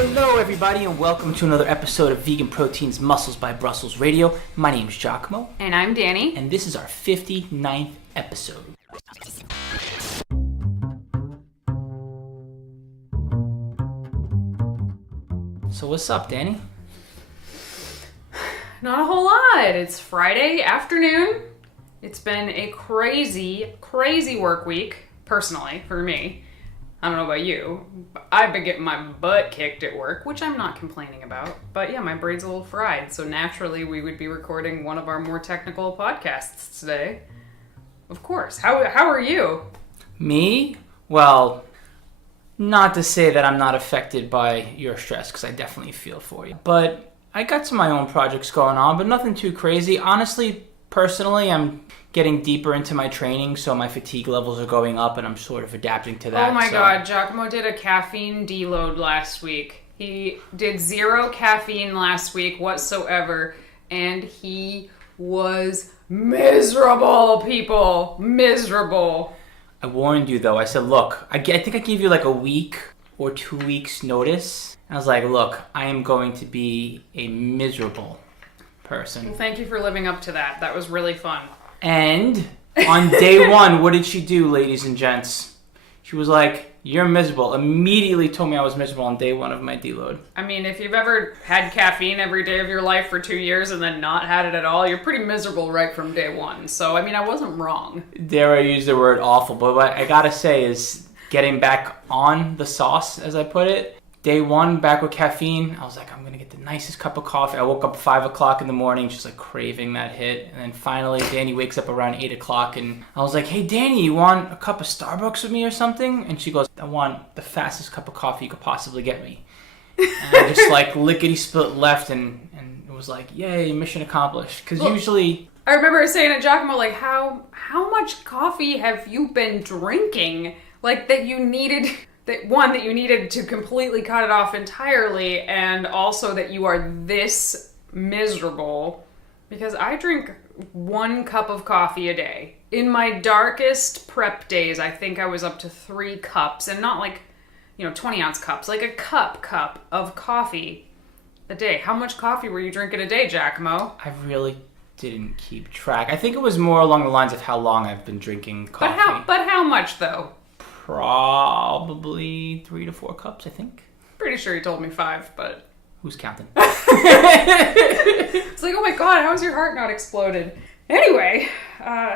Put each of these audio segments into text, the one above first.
Hello everybody and welcome to another episode of Vegan Proteins Muscles by Brussels Radio. My name is 𝐬𝐮𝐬𝐫𝐞. And I'm Danny. And this is our 59th episode. So what's up, Danny? Not a whole lot. It's Friday afternoon. It's been a crazy work week, personally, for me. I don't know about you. I've been getting my butt kicked at work, which I'm not complaining about. But yeah, my brain's a little fried. So naturally, we would be recording one of our more technical podcasts today. Of course. How are you? Me? Well, not to say that I'm not affected by your stress, because I definitely feel for you. But I got some of my own projects going on, but nothing too crazy. Honestly, personally, I'm getting deeper into my training, so my fatigue levels are going up, and I'm sort of adapting to that. Oh my God, 𝐬𝐿𝐫𝐞 did a caffeine deload last week. He did 0 caffeine last week whatsoever, and he was miserable, people. Miserable. I warned you, though. I said, look, I think I gave you like a week or 2 weeks notice. I was like, look, I am going to be a miserable person. Well, thank you for living up to that. That was really fun. And on day one, what did she do, ladies and gents? She was like, you're miserable. Immediately told me I was miserable on day one of my deload. I mean, if you've ever had caffeine every day of your life for 2 years and then not had it at all, you're pretty miserable right from day one. So, I mean, I wasn't wrong. Dare I use the word awful, but what I gotta say is getting back on the sauce, as I put it. Day one, back with caffeine, I was like, I'm gonna get the nicest cup of coffee. I woke up 5 o'clock in the morning, just like craving that hit. And then finally, Danny wakes up around 8 o'clock and I was like, hey, Danny, you want a cup of Starbucks with me or something? And she goes, I want the fastest cup of coffee you could possibly get me. And I just like lickety-split left and it was like, yay, mission accomplished. Because usually... I remember saying to 𝐬𝐿𝐫𝐞, like, how much coffee have you been drinking? Like, that you needed to completely cut it off entirely, and also that you are this miserable. Because I drink 1 cup of coffee a day. In my darkest prep days, I think I was up to 3 cups, and not like, 20-ounce cups, like a cup of coffee a day. How much coffee were you drinking a day, 𝐬𝐿𝐫𝐞? I really didn't keep track. I think it was more along the lines of how long I've been drinking coffee. But how much, though? Probably 3 to 4 cups, I think. Pretty sure you told me 5, but... Who's counting? It's like, oh my God, how has your heart not exploded? Anyway,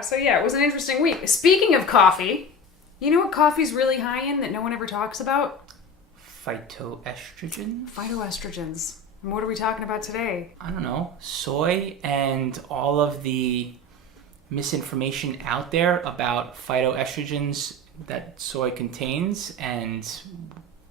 so yeah, it was an interesting week. Speaking of coffee, you know what coffee's really high in that no one ever talks about? Phyto-Estrogens? Phyto-Estrogens. And what are we talking about today? I don't know. Soy and all of the misinformation out there about phytoestrogens that soy contains and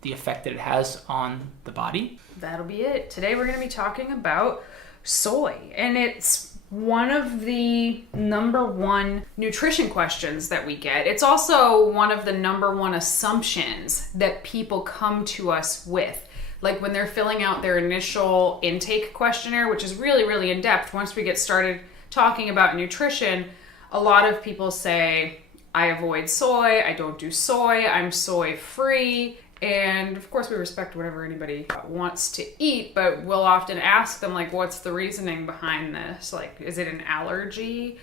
the effect that it has on the body. That'll be it. Today we're going to be talking about soy, and it's one of the number 1 nutrition questions that we get. It's also one of the number 1 assumptions that people come to us with. Like when they're filling out their initial intake questionnaire, which is really, really in-depth. Once we get started talking about nutrition, a lot of people say, I avoid soy, I don't do soy, I'm soy-free. And of course we respect whatever anybody wants to eat, but we'll often ask them, like, what's the reasoning behind this? Like, is it an allergy?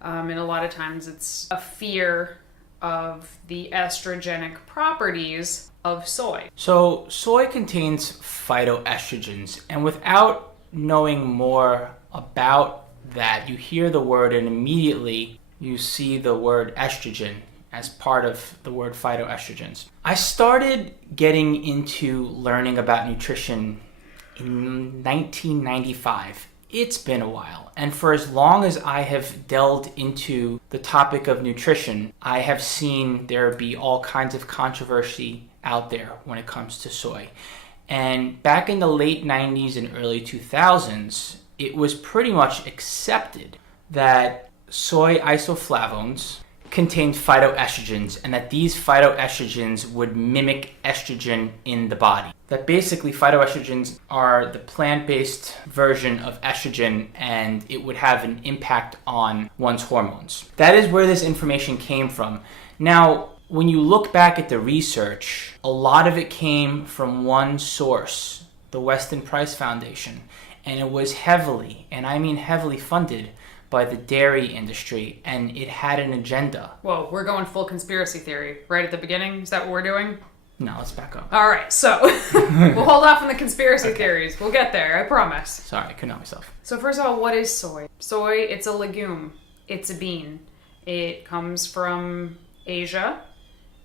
And a lot of times it's a fear of the estrogenic properties of soy. So soy contains phytoestrogens, and without knowing more about that, you hear the word and immediately you see the word estrogen as part of the word phytoestrogens. I started getting into learning about nutrition in 1995. It's been a while. And for as long as I have delved into the topic of nutrition, I have seen there be all kinds of controversy out there when it comes to soy. And back in the late 90s and early 2000s, it was pretty much accepted that soy isoflavones contained phytoestrogens and that these phytoestrogens would mimic estrogen in the body. That basically phytoestrogens are the plant-based version of estrogen and it would have an impact on one's hormones. That is where this information came from. Now, when you look back at the research, a lot of it came from one source, the Weston Price Foundation, and it was heavily, and I mean heavily funded by the dairy industry, and it had an agenda. Whoa, we're going full conspiracy theory right at the beginning? Is that what we're doing? No, let's back up. All right, so we'll hold off on the conspiracy theories. We'll get there, I promise. Sorry, I couldn't help myself. So first of all, what is soy? Soy, it's a legume. It's a bean. It comes from Asia.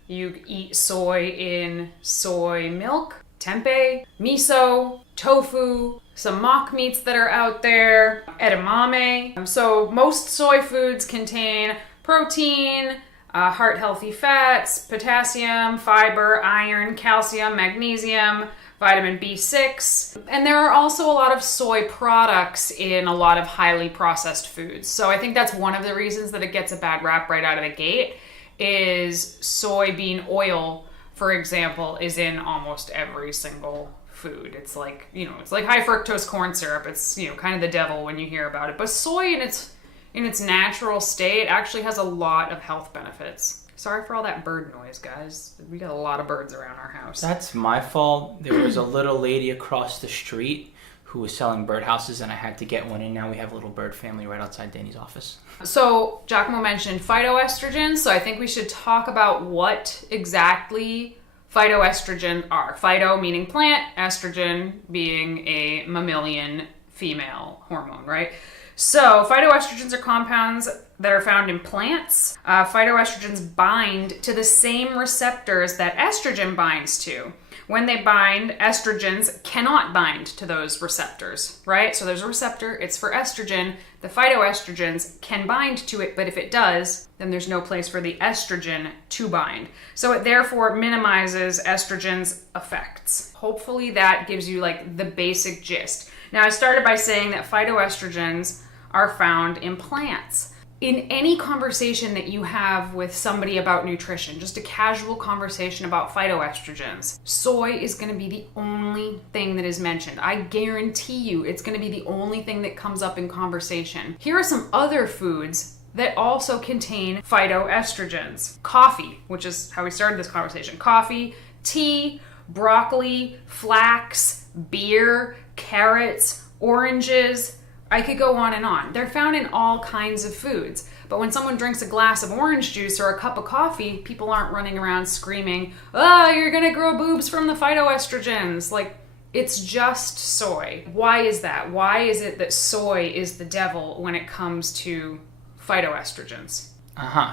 You eat soy in soy milk, tempeh, miso, tofu, some mock meats that are out there, edamame. So most soy foods contain protein, heart-healthy fats, potassium, fiber, iron, calcium, magnesium, vitamin B6. And there are also a lot of soy products in a lot of highly processed foods. So I think that's one of the reasons that it gets a bad rap right out of the gate is soybean oil, for example, is in almost every single food. It's like, it's like high fructose corn syrup. It's, kind of the devil when you hear about it. But soy in its natural state actually has a lot of health benefits. Sorry for all that bird noise, guys. We got a lot of birds around our house. That's my fault. There was a little lady across the street who was selling birdhouses, and I had to get one in. Now we have a little bird family right outside Danny's office. So 𝐾𝐿 mentioned phytoestrogens, so I think we should talk about what exactly phytoestrogens are. Phyto meaning plant, estrogen being a mammalian female hormone, right? So phytoestrogens are compounds that are found in plants. Phytoestrogens bind to the same receptors that estrogen binds to. When they bind, estrogens cannot bind to those receptors, right? So there's a receptor, it's for estrogen. The phytoestrogens can bind to it, but if it does, then there's no place for the estrogen to bind. So it therefore minimizes estrogen's effects. Hopefully that gives you like the basic gist. Now I started by saying that phytoestrogens are found in plants. In any conversation that you have with somebody about nutrition, just a casual conversation about phytoestrogens, soy is going to be the only thing that is mentioned. I guarantee you it's going to be the only thing that comes up in conversation. Here are some other foods that also contain phytoestrogens. Coffee, which is how we started this conversation. Coffee, tea, broccoli, flax, beer, carrots, oranges. I could go on and on. They're found in all kinds of foods. But when someone drinks a glass of orange juice or a cup of coffee, people aren't running around screaming, "Oh, you're gonna grow boobs from the phytoestrogens." Like, it's just soy. Why is that? Why is it that soy is the devil when it comes to phytoestrogens?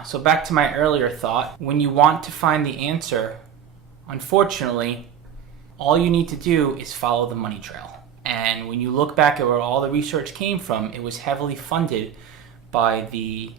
So back to my earlier thought. When you want to find the answer, unfortunately, all you need to do is follow the money trail. And when you look back at where all the research came from, it was heavily funded by the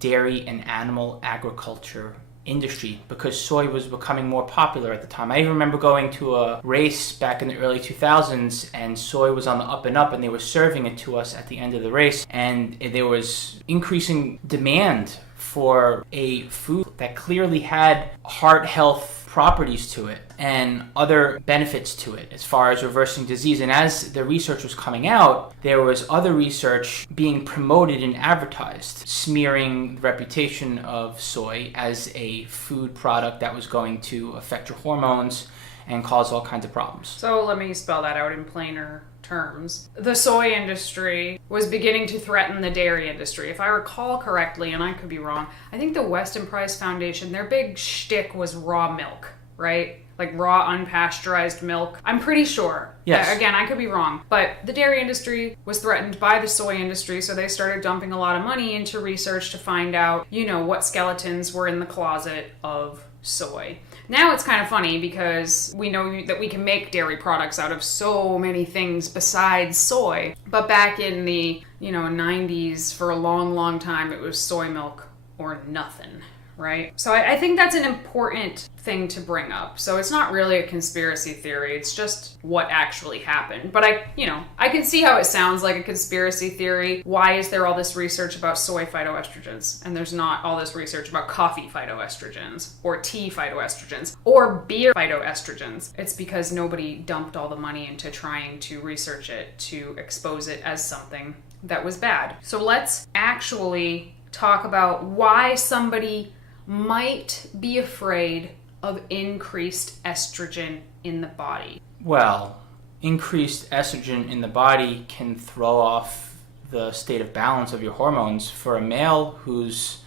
dairy and animal agriculture industry because soy was becoming more popular at the time. I even remember going to a race back in the early 2000s and soy was on the up and up and they were serving it to us at the end of the race, and there was increasing demand for a food that clearly had heart health properties to it and other benefits to it as far as reversing disease. And as the research was coming out, there was other research being promoted and advertised, smearing the reputation of soy as a food product that was going to affect your hormones and cause all kinds of problems. So let me spell that out in plainer terms. The soy industry was beginning to threaten the dairy industry. If I recall correctly, and I could be wrong, I think the Weston Price Foundation, their big shtick was raw milk, right? Like raw unpasteurized milk. I'm pretty sure. Yes. Again, I could be wrong. But the dairy industry was threatened by the soy industry, so they started dumping a lot of money into research to find out, what skeletons were in the closet of soy. Now it's kind of funny because we know that we can make dairy products out of so many things besides soy. But back in the, 90s, for a long, long time, it was soy milk or nothing, right? So I think that's an important thing to bring up. So it's not really a conspiracy theory. It's just what actually happened. But I can see how it sounds like a conspiracy theory. Why is there all this research about soy phytoestrogens and there's not all this research about coffee phytoestrogens or tea phytoestrogens or beer phytoestrogens? It's because nobody dumped all the money into trying to research it to expose it as something that was bad. So let's actually talk about why somebody might be afraid of increased estrogen in the body? Well, increased estrogen in the body can throw off the state of balance of your hormones. For a male whose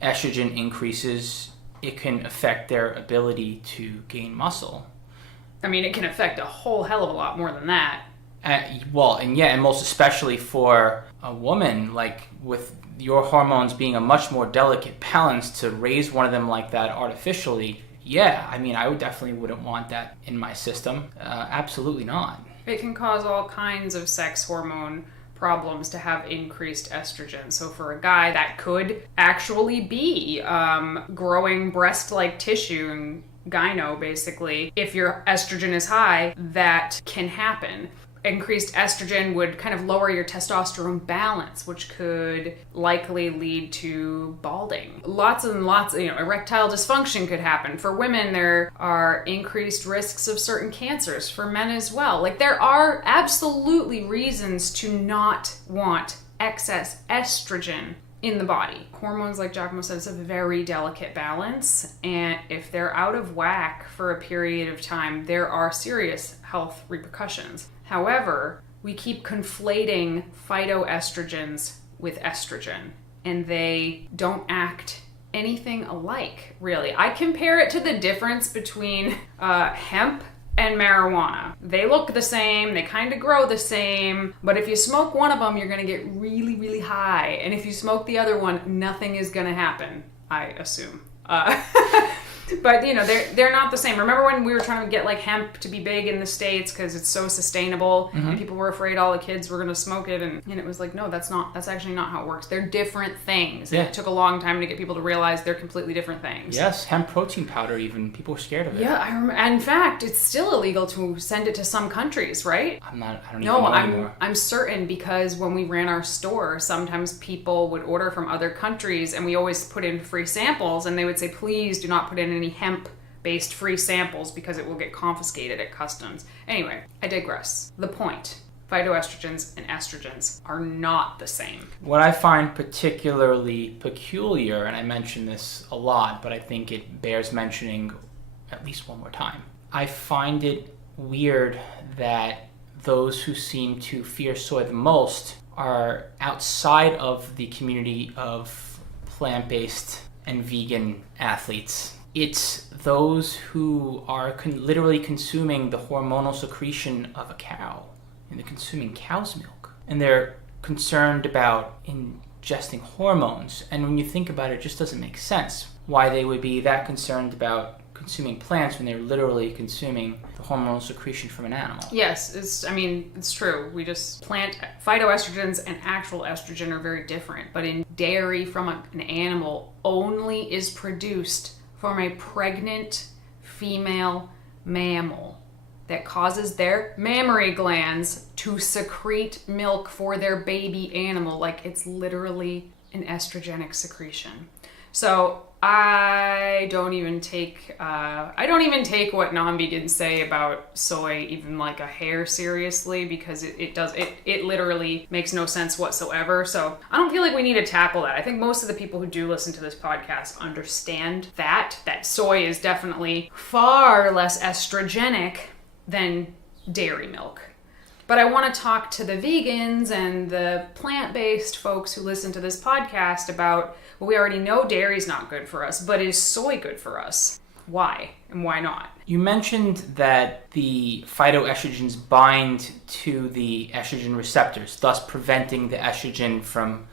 estrogen increases, it can affect their ability to gain muscle. I mean, it can affect a whole hell of a lot more than that. And most especially for a woman, like with your hormones being a much more delicate balance, to raise one of them like that artificially, I definitely wouldn't want that in my system. Absolutely not. It can cause all kinds of sex hormone problems to have increased estrogen. So for a guy, that could actually be growing breast-like tissue and gyno, basically. If your estrogen is high, that can happen. Increased estrogen would kind of lower your testosterone balance, which could likely lead to balding. Lots and lots, erectile dysfunction could happen. For women, there are increased risks of certain cancers. For men as well. Like, there are absolutely reasons to not want excess estrogen in the body. Hormones, like Giacomo said, is a very delicate balance, and if they're out of whack for a period of time, there are serious health repercussions. However, we keep conflating phytoestrogens with estrogen, and they don't act anything alike, really. I compare it to the difference between hemp and marijuana. They look the same, they kind of grow the same, but if you smoke one of them, you're gonna get really, really high. And if you smoke the other one, nothing is gonna happen, I assume. But they're not the same. Remember when we were trying to get like hemp to be big in the States because it's so sustainable, and people were afraid all the kids were going to smoke it, and it was like, no, that's actually not how it works. They're different things. Yeah. It took a long time to get people to realize they're completely different things. Yes, hemp protein powder, even people were scared of it. Yeah, I remember. In fact, it's still illegal to send it to some countries, right? I don't even know anymore. I'm certain, because when we ran our store, sometimes people would order from other countries, and we always put in free samples, and they would say, please do not put in any hemp-based free samples because it will get confiscated at customs. Anyway, I digress. The point. Phytoestrogens and estrogens are not the same. What I find particularly peculiar, and I mention this a lot, but I think it bears mentioning at least one more time. I find it weird that those who seem to fear soy the most are outside of the community of plant-based and vegan athletes. It's those who are literally consuming the hormonal secretion of a cow, and they're consuming cow's milk, and they're concerned about ingesting hormones. And when you think about it, it just doesn't make sense why they would be that concerned about consuming plants when they're literally consuming the hormonal secretion from an animal. Yes, it's true. Phytoestrogens and actual estrogen are very different, but in dairy from an animal only is produced from a pregnant female mammal that causes their mammary glands to secrete milk for their baby animal. Like, it's literally an estrogenic secretion. So I don't even take what non-vegans say about soy even like a hair seriously, because it literally makes no sense whatsoever. So I don't feel like we need to tackle that. I think most of the people who do listen to this podcast understand that soy is definitely far less estrogenic than dairy milk. But I want to talk to the vegans and the plant-based folks who listen to this podcast about, well, we already know dairy's not good for us, but is soy good for us? Why and why not? You mentioned that the phytoestrogens bind to the estrogen receptors, thus preventing the estrogen from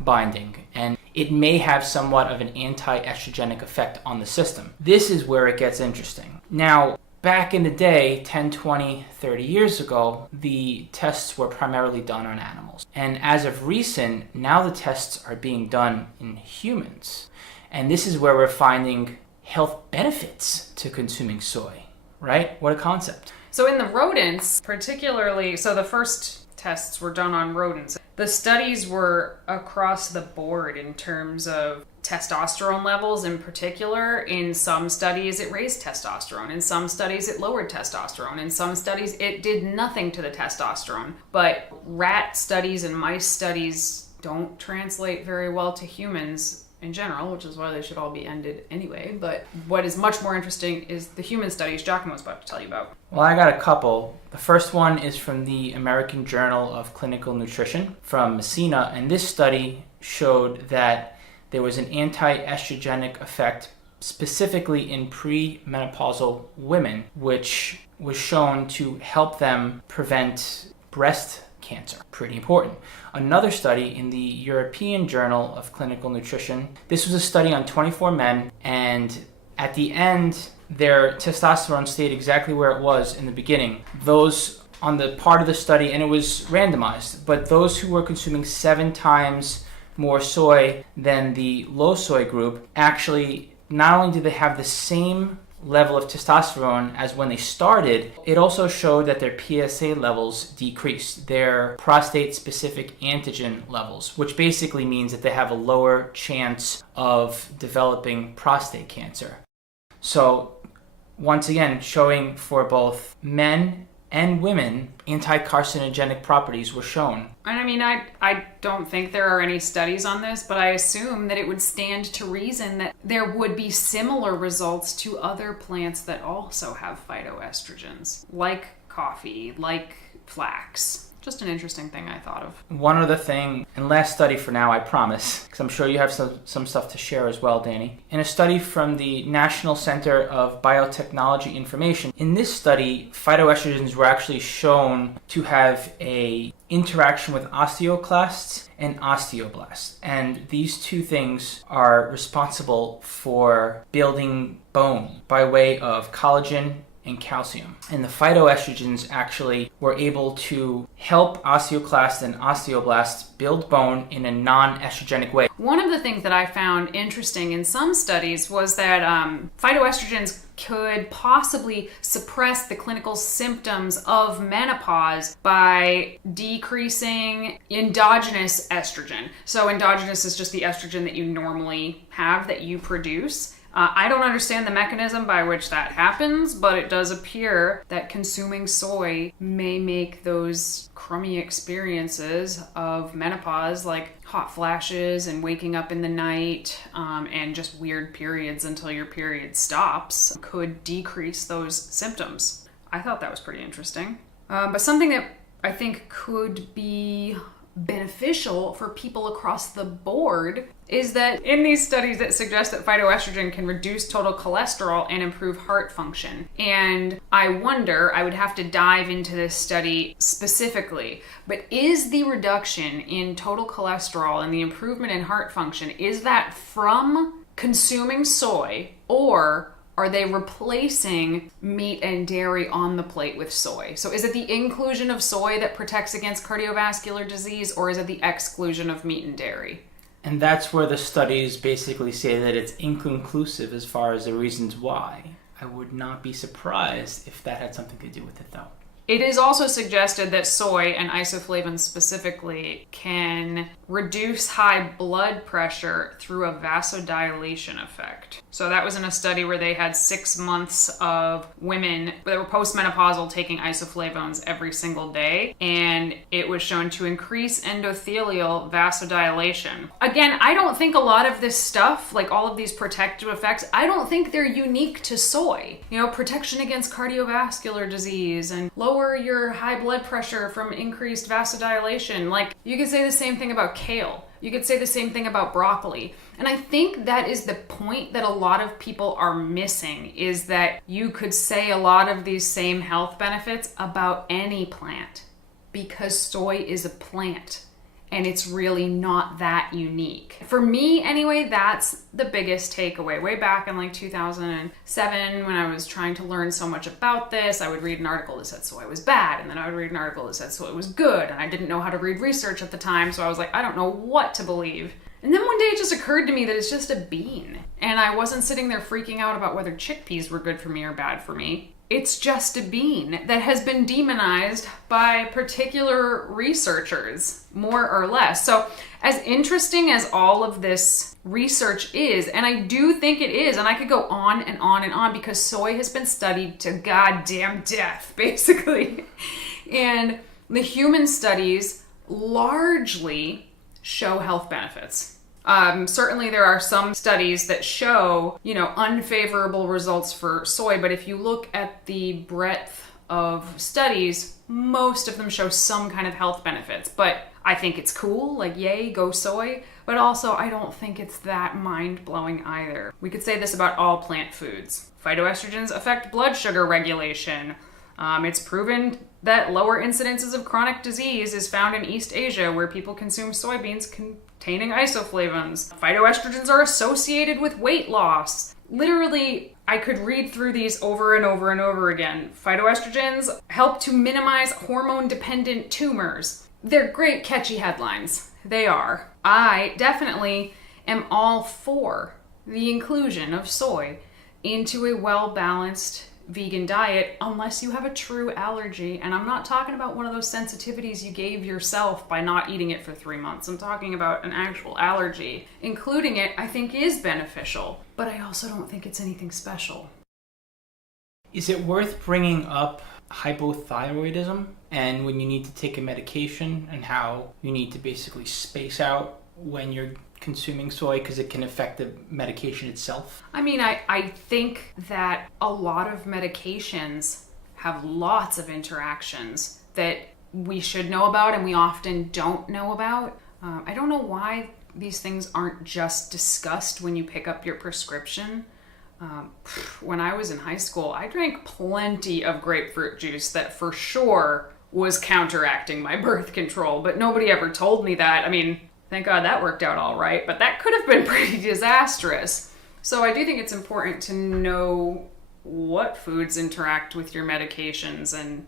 binding, and it may have somewhat of an anti-estrogenic effect on the system. This is where it gets interesting. Now, back in the day, 10, 20, 30 years ago, the tests were primarily done on animals. And as of recent, now the tests are being done in humans. And this is where we're finding health benefits to consuming soy, right? What a concept. So in the rodents, particularly, so the first tests were done on rodents. The studies were across the board in terms of testosterone levels in particular. In some studies, it raised testosterone. In some studies, it lowered testosterone. In some studies, it did nothing to the testosterone. But rat studies and mice studies don't translate very well to humans in general, which is why they should all be ended anyway. But what is much more interesting is the human studies 𝐿𝐿𝐵𝐿 was about to tell you about. Well, I got a couple. The first one is from the American Journal of Clinical Nutrition from Messina, and this study showed that there was an anti-estrogenic effect specifically in premenopausal women, which was shown to help them prevent breast cancer. Pretty important. Another study in the European Journal of Clinical Nutrition, this was a study on 24 men, and at the end, their testosterone stayed exactly where it was in the beginning. Those on the part of the study, and it was randomized, but those who were consuming 7 times more soy than the low soy group, actually, not only did they have the same level of testosterone as when they started, it also showed that their PSA levels decreased, their prostate-specific antigen levels, which basically means that they have a lower chance of developing prostate cancer. So, once again, showing for both men and women, anti-carcinogenic properties were shown. And I mean, I don't think there are any studies on this, but I assume that it would stand to reason that there would be similar results to other plants that also have phytoestrogens, like coffee, like flax. Just an interesting thing I thought of. One other thing, and last study for now, I promise, because I'm sure you have some stuff to share as well, Danny. In a study from the National Center of Biotechnology Information, in this study, phytoestrogens were actually shown to have a interaction with osteoclasts and osteoblasts. And these two things are responsible for building bone by way of collagen and calcium. And the phytoestrogens actually were able to help osteoclasts and osteoblasts build bone in a non-estrogenic way. One of the things that I found interesting in some studies was that phytoestrogens could possibly suppress the clinical symptoms of menopause by decreasing endogenous estrogen. So endogenous is just the estrogen that you normally have, that you produce. I don't understand the mechanism by which that happens, but it does appear that consuming soy may make those crummy experiences of menopause, like hot flashes and waking up in the night, and just weird periods until your period stops, could decrease those symptoms. I thought that was pretty interesting. But something that I think could be beneficial for people across the board is that in these studies that suggest that phytoestrogen can reduce total cholesterol and improve heart function. And I wonder, I would have to dive into this study specifically, but is the reduction in total cholesterol and the improvement in heart function, is that from consuming soy, or are they replacing meat and dairy on the plate with soy? So is it the inclusion of soy that protects against cardiovascular disease, or is it the exclusion of meat and dairy? And that's where the studies basically say that it's inconclusive as far as the reasons why. I would not be surprised if that had something to do with it, though. It is also suggested that soy, and isoflavones specifically, can reduce high blood pressure through a vasodilation effect. So that was in a study where they had 6 months of women that were postmenopausal taking isoflavones every single day, and it was shown to increase endothelial vasodilation. Again, I don't think a lot of this stuff, like all of these protective effects, I don't think they're unique to soy. You know, protection against cardiovascular disease and lower your high blood pressure from increased vasodilation. Like, you could say the same thing about kale. You could say the same thing about broccoli. And I think that is the point that a lot of people are missing, is that you could say a lot of these same health benefits about any plant, because soy is a plant. And it's really not that unique. For me, anyway, that's the biggest takeaway. Way back in like 2007, when I was trying to learn so much about this, I would read an article that said soy was bad, and then I would read an article that said soy was good, and I didn't know how to read research at the time, so I was like, I don't know what to believe. And then one day it just occurred to me that it's just a bean. And I wasn't sitting there freaking out about whether chickpeas were good for me or bad for me. It's just a bean that has been demonized by particular researchers, more or less. So as interesting as all of this research is, and I do think it is, and I could go on and on and on, because soy has been studied to goddamn death, basically. And the human studies largely show health benefits. Certainly there are some studies that show, unfavorable results for soy, but if you look at the breadth of studies, most of them show some kind of health benefits. But I think it's cool, like yay, go soy, but also I don't think it's that mind-blowing either. We could say this about all plant foods. Phytoestrogens affect blood sugar regulation. It's proven that lower incidences of chronic disease is found in East Asia, where people consume soybeans containing isoflavones. Phytoestrogens are associated with weight loss. Literally, I could read through these over and over and over again. Phytoestrogens help to minimize hormone-dependent tumors. They're great, catchy headlines. They are. I definitely am all for the inclusion of soy into a well-balanced vegan diet, unless you have a true allergy. And I'm not talking about one of those sensitivities you gave yourself by not eating it for 3 months. I'm talking about an actual allergy. Including it, I think, is beneficial, but I also don't think it's anything special. Is it worth bringing up hypothyroidism and when you need to take a medication and how you need to basically space out when you're consuming soy because it can affect the medication itself? I mean, I think that a lot of medications have lots of interactions that we should know about and we often don't know about. I don't know why these things aren't just discussed when you pick up your prescription. When I was in high school, I drank plenty of grapefruit juice that for sure was counteracting my birth control, but nobody ever told me that. I mean, thank God that worked out all right, but that could have been pretty disastrous. So I do think it's important to know what foods interact with your medications, and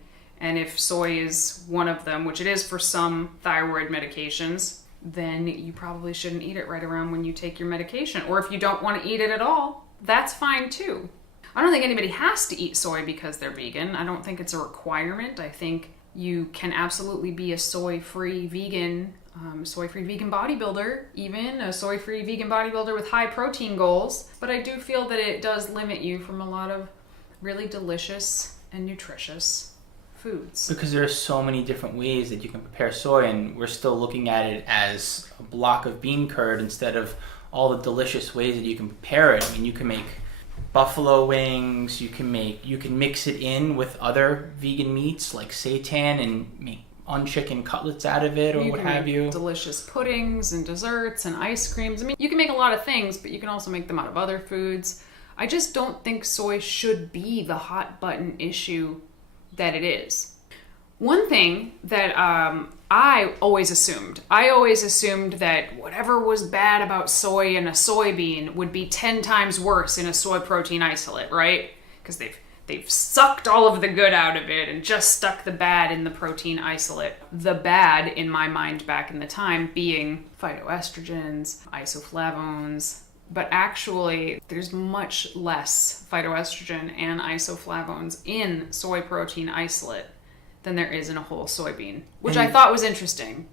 if soy is one of them, which it is for some thyroid medications, then you probably shouldn't eat it right around when you take your medication. Or if you don't want to eat it at all, that's fine too. I don't think anybody has to eat soy because they're vegan. I don't think it's a requirement. I think you can absolutely be a soy-free vegan bodybuilder, even a soy-free vegan bodybuilder with high protein goals. But I do feel that it does limit you from a lot of really delicious and nutritious foods. Because there are so many different ways that you can prepare soy, and we're still looking at it as a block of bean curd instead of all the delicious ways that you can prepare it. I mean, you can make buffalo wings, you can mix it in with other vegan meats like seitan and make unchickened cutlets out of it, or what have you. Delicious puddings and desserts and ice creams. I mean, you can make a lot of things, but you can also make them out of other foods. I just don't think soy should be the hot button issue that it is. One thing that I always assumed that whatever was bad about soy in a soybean would be 10 times worse in a soy protein isolate, right? Because they've sucked all of the good out of it and just stuck the bad in the protein isolate. The bad, in my mind back in the time, being phytoestrogens, isoflavones, but actually there's much less phytoestrogen and isoflavones in soy protein isolate than there is in a whole soybean, which I thought was interesting.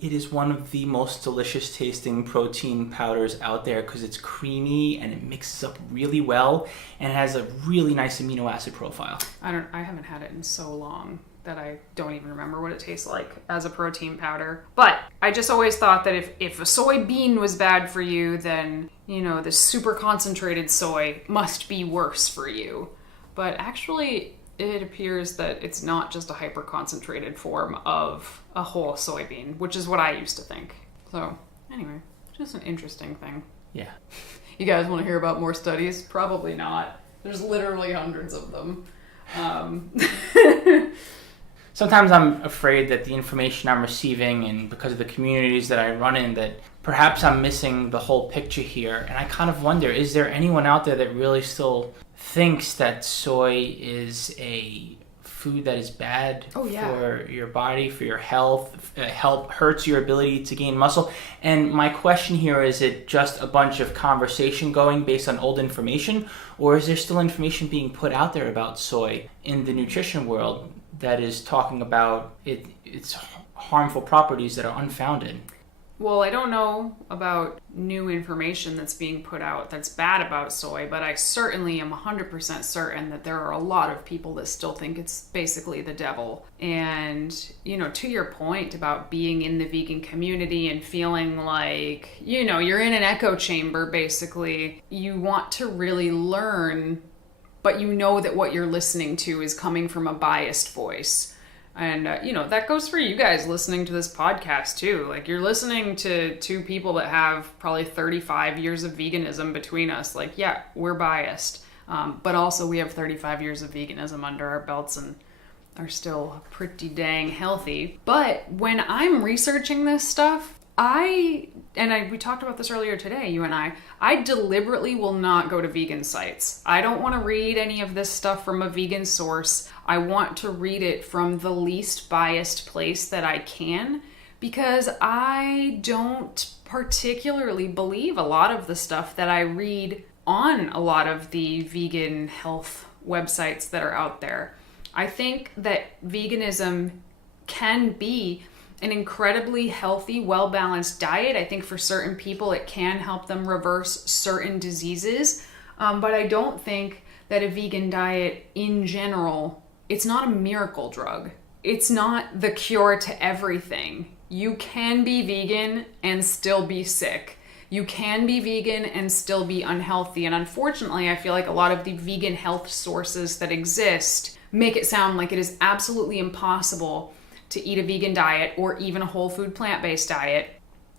It is one of the most delicious tasting protein powders out there because it's creamy and it mixes up really well and it has a really nice amino acid profile. I haven't had it in so long that I don't even remember what it tastes like as a protein powder. But I just always thought that if a soybean was bad for you, then, the super concentrated soy must be worse for you. But actually, it appears that it's not just a hyper-concentrated form of a whole soybean, which is what I used to think. So, anyway, just an interesting thing. Yeah. You guys want to hear about more studies? Probably not. There's literally hundreds of them. Sometimes I'm afraid that the information I'm receiving, and because of the communities that I run in, that perhaps I'm missing the whole picture here. And I kind of wonder, is there anyone out there that really still thinks that soy is a food that is bad for your body, for your health, hurts your ability to gain muscle? And my question here, is it just a bunch of conversation going based on old information, or is there still information being put out there about soy in the nutrition world that is talking about its harmful properties that are unfounded? Well, I don't know about new information that's being put out that's bad about soy, but I certainly am 100% certain that there are a lot of people that still think it's basically the devil. And, to your point about being in the vegan community and feeling like, you're in an echo chamber, basically, you want to really learn, but you know that what you're listening to is coming from a biased voice. And, that goes for you guys listening to this podcast too. Like, you're listening to two people that have probably 35 years of veganism between us. Like, yeah, we're biased. But also we have 35 years of veganism under our belts and are still pretty dang healthy. But when I'm researching this stuff, we talked about this earlier today, you and I deliberately will not go to vegan sites. I don't want to read any of this stuff from a vegan source. I want to read it from the least biased place that I can, because I don't particularly believe a lot of the stuff that I read on a lot of the vegan health websites that are out there. I think that veganism can be an incredibly healthy, well-balanced diet. I think for certain people it can help them reverse certain diseases, but I don't think that a vegan diet in general, it's not a miracle drug. It's not the cure to everything. You can be vegan and still be sick. You can be vegan and still be unhealthy. And unfortunately, I feel like a lot of the vegan health sources that exist make it sound like it is absolutely impossible to eat a vegan diet or even a whole food plant-based diet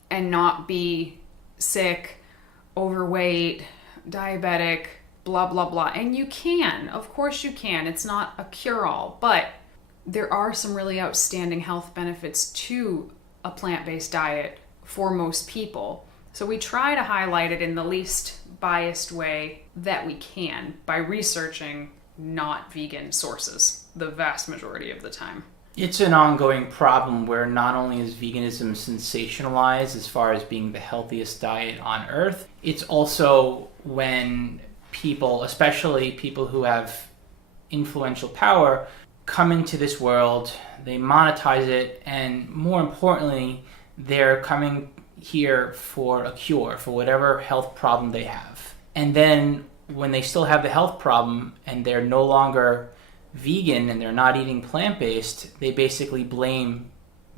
and not be sick, overweight, diabetic, blah, blah, blah. And you can, of course you can. It's not a cure-all, but there are some really outstanding health benefits to a plant-based diet for most people. So we try to highlight it in the least biased way that we can by researching not vegan sources the vast majority of the time. It's an ongoing problem where not only is veganism sensationalized as far as being the healthiest diet on earth, it's also when people, especially people who have influential power, come into this world, they monetize it, and more importantly, they're coming here for a cure for whatever health problem they have. And then when they still have the health problem and they're no longer vegan and they're not eating plant-based, they basically blame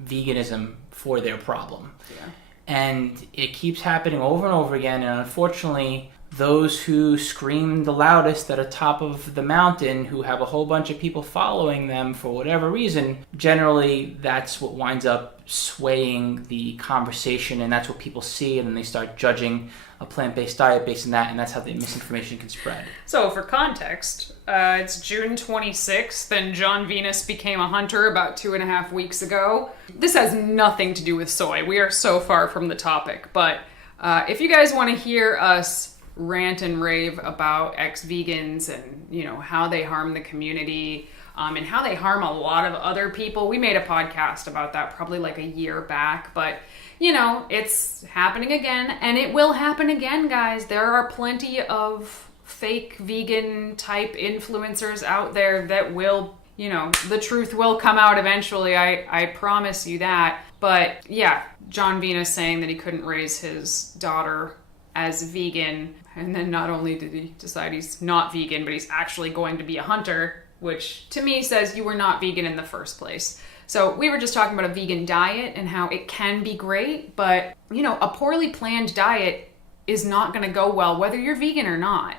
veganism for their problem. Yeah. And it keeps happening over and over again, and unfortunately those who scream the loudest at the top of the mountain, who have a whole bunch of people following them for whatever reason, generally that's what winds up swaying the conversation, and that's what people see, and then they start judging a plant-based diet based on that, and that's how the misinformation can spread. So for context, it's June 26th, and John Venus became a hunter about 2.5 weeks ago. This has nothing to do with soy. We are so far from the topic, but if you guys want to hear us rant and rave about ex-vegans and how they harm the community and how they harm a lot of other people, we made a podcast about that probably like a year back, but it's happening again, and it will happen again, guys. There are plenty of fake vegan type influencers out there that will, the truth will come out eventually. I promise you that. But yeah, John Venus saying that he couldn't raise his daughter as vegan, and then not only did he decide he's not vegan, but he's actually going to be a hunter, which to me says you were not vegan in the first place. So we were just talking about a vegan diet and how it can be great, but a poorly planned diet is not going to go well whether you're vegan or not.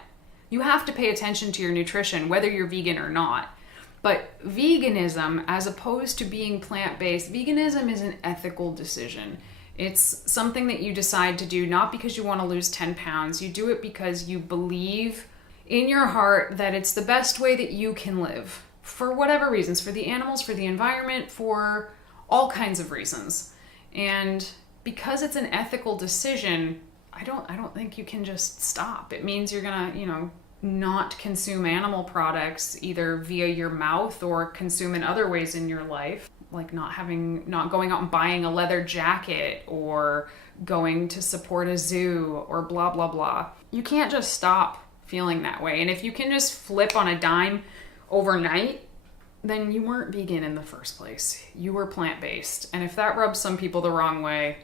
You have to pay attention to your nutrition whether you're vegan or not. But veganism, as opposed to being plant-based, veganism is an ethical decision. It's something that you decide to do not because you want to lose 10 pounds. You do it because you believe in your heart that it's the best way that you can live. For whatever reasons, for the animals, for the environment, for all kinds of reasons. And because it's an ethical decision, I don't think you can just stop. It means you're gonna, not consume animal products either via your mouth or consume in other ways in your life. Like not going out and buying a leather jacket or going to support a zoo or blah, blah, blah. You can't just stop feeling that way. And if you can just flip on a dime overnight, then you weren't vegan in the first place. You were plant-based. And if that rubs some people the wrong way,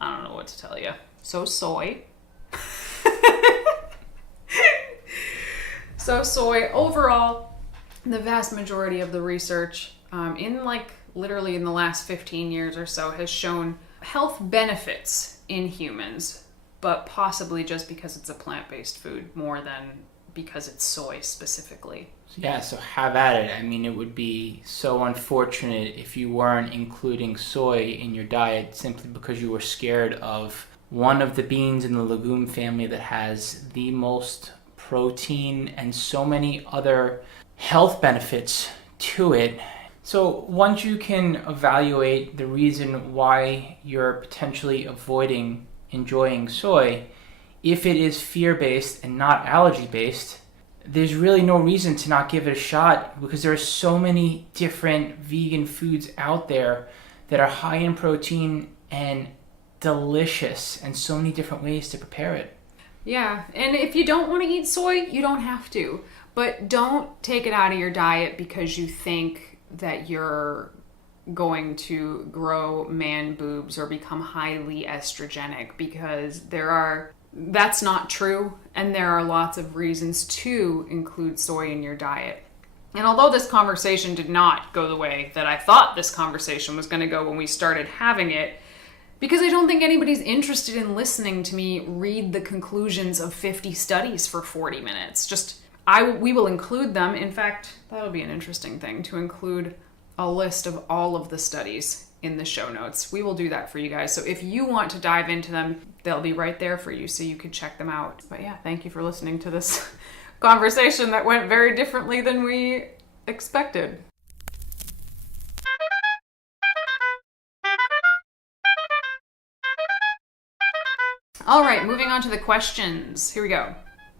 I don't know what to tell you. So soy. So soy, overall, the vast majority of the research literally in the last 15 years or so has shown health benefits in humans, but possibly just because it's a plant-based food more than because it's soy specifically. Yeah, so have at it. I mean, it would be so unfortunate if you weren't including soy in your diet simply because you were scared of one of the beans in the legume family that has the most protein and so many other health benefits to it. So once you can evaluate the reason why you're potentially avoiding enjoying soy, if it is fear-based and not allergy-based, there's really no reason to not give it a shot, because there are so many different vegan foods out there that are high in protein and delicious, and so many different ways to prepare it. Yeah, and if you don't want to eat soy, you don't have to. But don't take it out of your diet because you think that you're going to grow man boobs or become highly estrogenic, because that's not true, and there are lots of reasons to include soy in your diet. And although this conversation did not go the way that I thought this conversation was going to go when we started having it, because I don't think anybody's interested in listening to me read the conclusions of 50 studies for 40 minutes. We will include them. In fact, that'll be an interesting thing, to include a list of all of the studies in the show notes. We will do that for you guys. So if you want to dive into them, they'll be right there for you so you can check them out. But yeah, thank you for listening to this conversation that went very differently than we expected. All right, moving on to the questions. Here we go.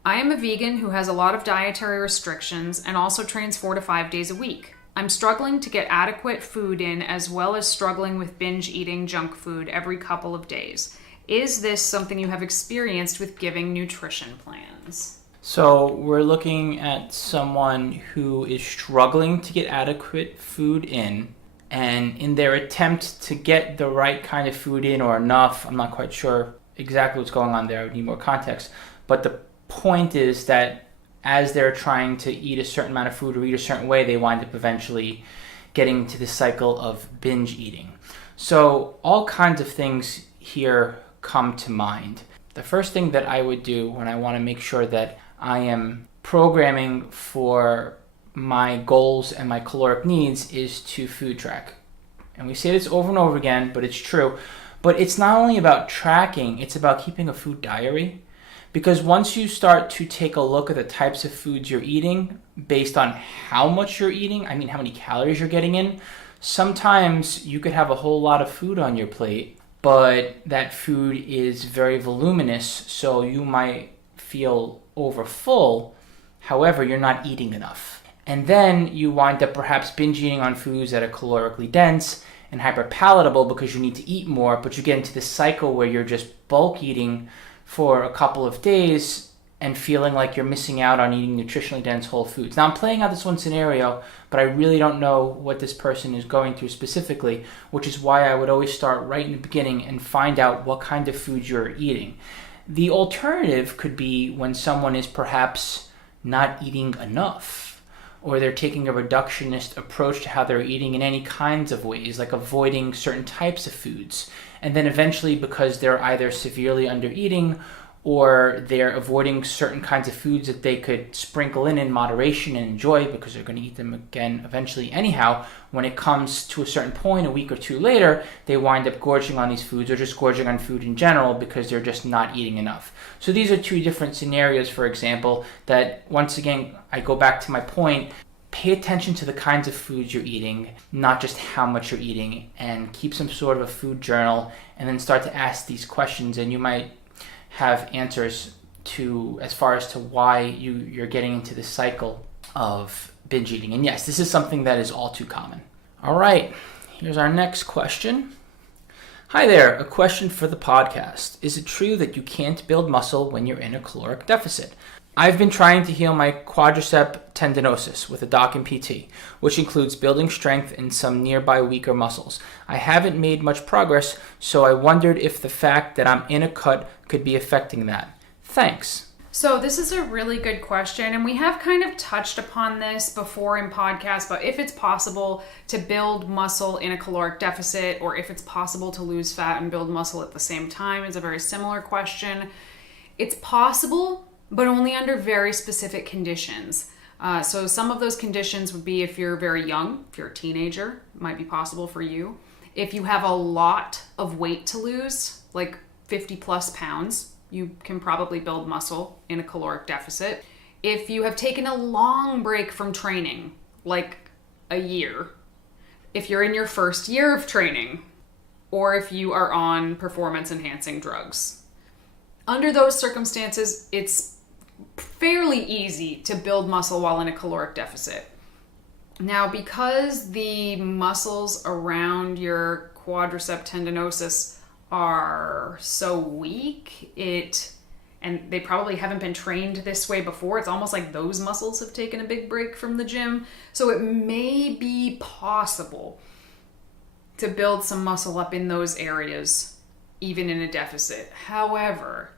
I am a vegan who has a lot of dietary restrictions and also trains 4 to 5 days a week. I'm struggling to get adequate food in, as well as struggling with binge eating junk food every couple of days. Is this something you have experienced with giving nutrition plans? So we're looking at someone who is struggling to get adequate food in, and in their attempt to get the right kind of food in, or enough, I'm not quite sure exactly what's going on there, I would need more context, but the point is that as they're trying to eat a certain amount of food or eat a certain way, they wind up eventually getting into the cycle of binge eating. So all kinds of things here come to mind. The first thing that I would do when I want to make sure that I am programming for my goals and my caloric needs is to food track. And we say this over and over again, but it's true. But it's not only about tracking, it's about keeping a food diary. Because once you start to take a look at the types of foods you're eating based on how much you're eating, I mean how many calories you're getting in, sometimes you could have a whole lot of food on your plate, but that food is very voluminous, so you might feel overfull. However, you're not eating enough. And then you wind up perhaps binge eating on foods that are calorically dense and hyperpalatable because you need to eat more, but you get into this cycle where you're just bulk eating for a couple of days and feeling like you're missing out on eating nutritionally dense whole foods. Now I'm playing out this one scenario, but I really don't know what this person is going through specifically, which is why I would always start right in the beginning and find out what kind of foods you're eating. The alternative could be when someone is perhaps not eating enough, or they're taking a reductionist approach to how they're eating in any kinds of ways, like avoiding certain types of foods. And then eventually, because they're either severely under eating or they're avoiding certain kinds of foods that they could sprinkle in moderation and enjoy because they're going to eat them again eventually anyhow, when it comes to a certain point, a week or two later, they wind up gorging on these foods or just gorging on food in general because they're just not eating enough. So these are two different scenarios, for example, that once again, I go back to my point, pay attention to the kinds of foods you're eating, not just how much you're eating, and keep some sort of a food journal, and then start to ask these questions, and you might have answers to as far as to why you're getting into this cycle of binge eating. And yes, this is something that is all too common. All right, here's our next question. Hi there, a question for the podcast. Is it true that you can't build muscle when you're in a caloric deficit? I've been trying to heal my quadricep tendinosis with a doc and PT, which includes building strength in some nearby weaker muscles. I haven't made much progress, so I wondered if the fact that I'm in a cut could be affecting that. Thanks. So this is a really good question, and we have kind of touched upon this before in podcasts, but if it's possible to build muscle in a caloric deficit, or if it's possible to lose fat and build muscle at the same time, is a very similar question. It's possible, but only under very specific conditions. So some of those conditions would be if you're very young, if you're a teenager, it might be possible for you. If you have a lot of weight to lose, like 50 plus pounds, you can probably build muscle in a caloric deficit. If you have taken a long break from training, like a year, if you're in your first year of training, or if you are on performance enhancing drugs. Under those circumstances, it's fairly easy to build muscle while in a caloric deficit. Now, because the muscles around your quadricep tendinosis are so weak, and they probably haven't been trained this way before, it's almost like those muscles have taken a big break from the gym. So it may be possible to build some muscle up in those areas, even in a deficit. However,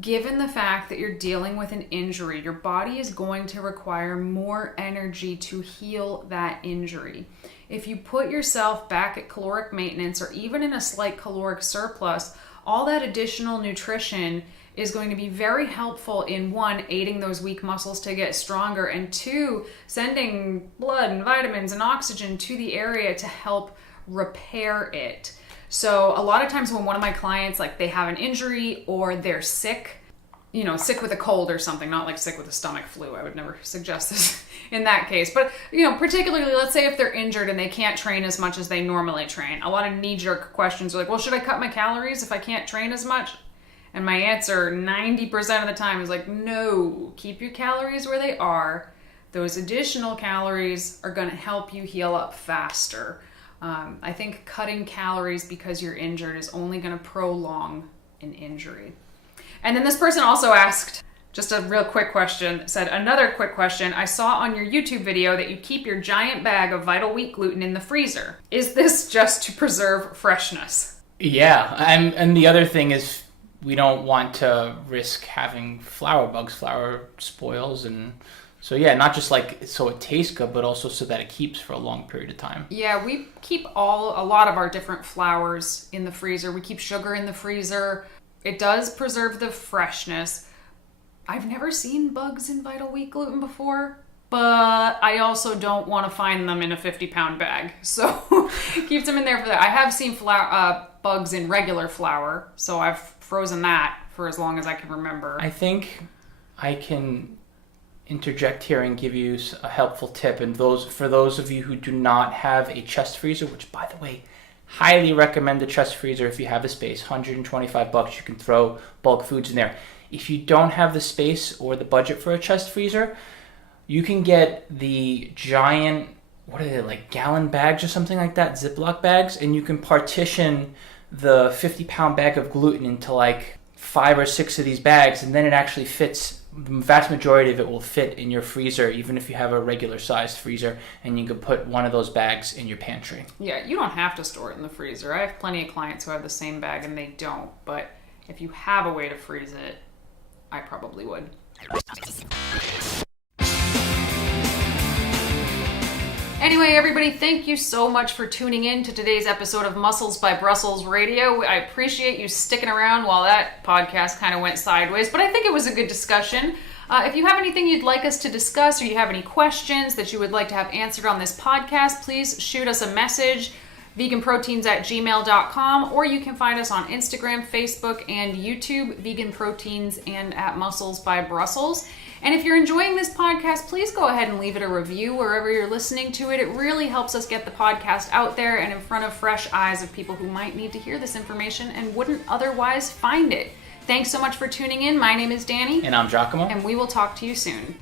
given the fact that you're dealing with an injury, your body is going to require more energy to heal that injury. If you put yourself back at caloric maintenance or even in a slight caloric surplus, all that additional nutrition is going to be very helpful in, one, aiding those weak muscles to get stronger, and two, sending blood and vitamins and oxygen to the area to help repair it. So a lot of times when one of my clients, like they have an injury or they're sick, sick with a cold or something, not like sick with a stomach flu. I would never suggest this in that case. But, particularly, let's say if they're injured and they can't train as much as they normally train. A lot of knee-jerk questions are like, well, should I cut my calories if I can't train as much? And my answer 90% of the time is like, no, keep your calories where they are. Those additional calories are going to help you heal up faster. I think cutting calories because you're injured is only going to prolong an injury. And then this person also asked, just a real quick question, said, another quick question. I saw on your YouTube video that you keep your giant bag of Vital Wheat gluten in the freezer. Is this just to preserve freshness? Yeah, and the other thing is we don't want to risk having flour bugs. Flour spoils, and so yeah, not just like so it tastes good, but also so that it keeps for a long period of time. Yeah, we keep a lot of our different flours in the freezer. We keep sugar in the freezer. It does preserve the freshness. I've never seen bugs in Vital Wheat gluten before, but I also don't want to find them in a 50-pound bag. So keep them in there for that. I have seen bugs in regular flour, so I've frozen that for as long as I can remember. I think I can interject here and give you a helpful tip. And for those of you who do not have a chest freezer, which by the way, highly recommend the chest freezer if you have the space. $125, you can throw bulk foods in there. If you don't have the space or the budget for a chest freezer, you can get the giant, what are they, like gallon bags or something like that, Ziploc bags, and you can partition the 50-pound bag of gluten into like 5 or 6 of these bags, and then it actually fits. The vast majority of it will fit in your freezer, even if you have a regular sized freezer, and you can put one of those bags in your pantry. Yeah, you don't have to store it in the freezer. I have plenty of clients who have the same bag and they don't, but if you have a way to freeze it, I probably would. Anyway, everybody, thank you so much for tuning in to today's episode of Muscles by Brussels Radio. I appreciate you sticking around while that podcast kind of went sideways, but I think it was a good discussion. If you have anything you'd like us to discuss or you have any questions that you would like to have answered on this podcast, please shoot us a message, VeganProteins@gmail.com, or you can find us on Instagram, Facebook, and YouTube, Vegan Proteins and at Muscles by Brussels. And if you're enjoying this podcast, please go ahead and leave it a review wherever you're listening to it. It really helps us get the podcast out there and in front of fresh eyes of people who might need to hear this information and wouldn't otherwise find it. Thanks so much for tuning in. My name is Danny. And I'm 𝐬𝐮𝐬𝐫𝐿. And we will talk to you soon.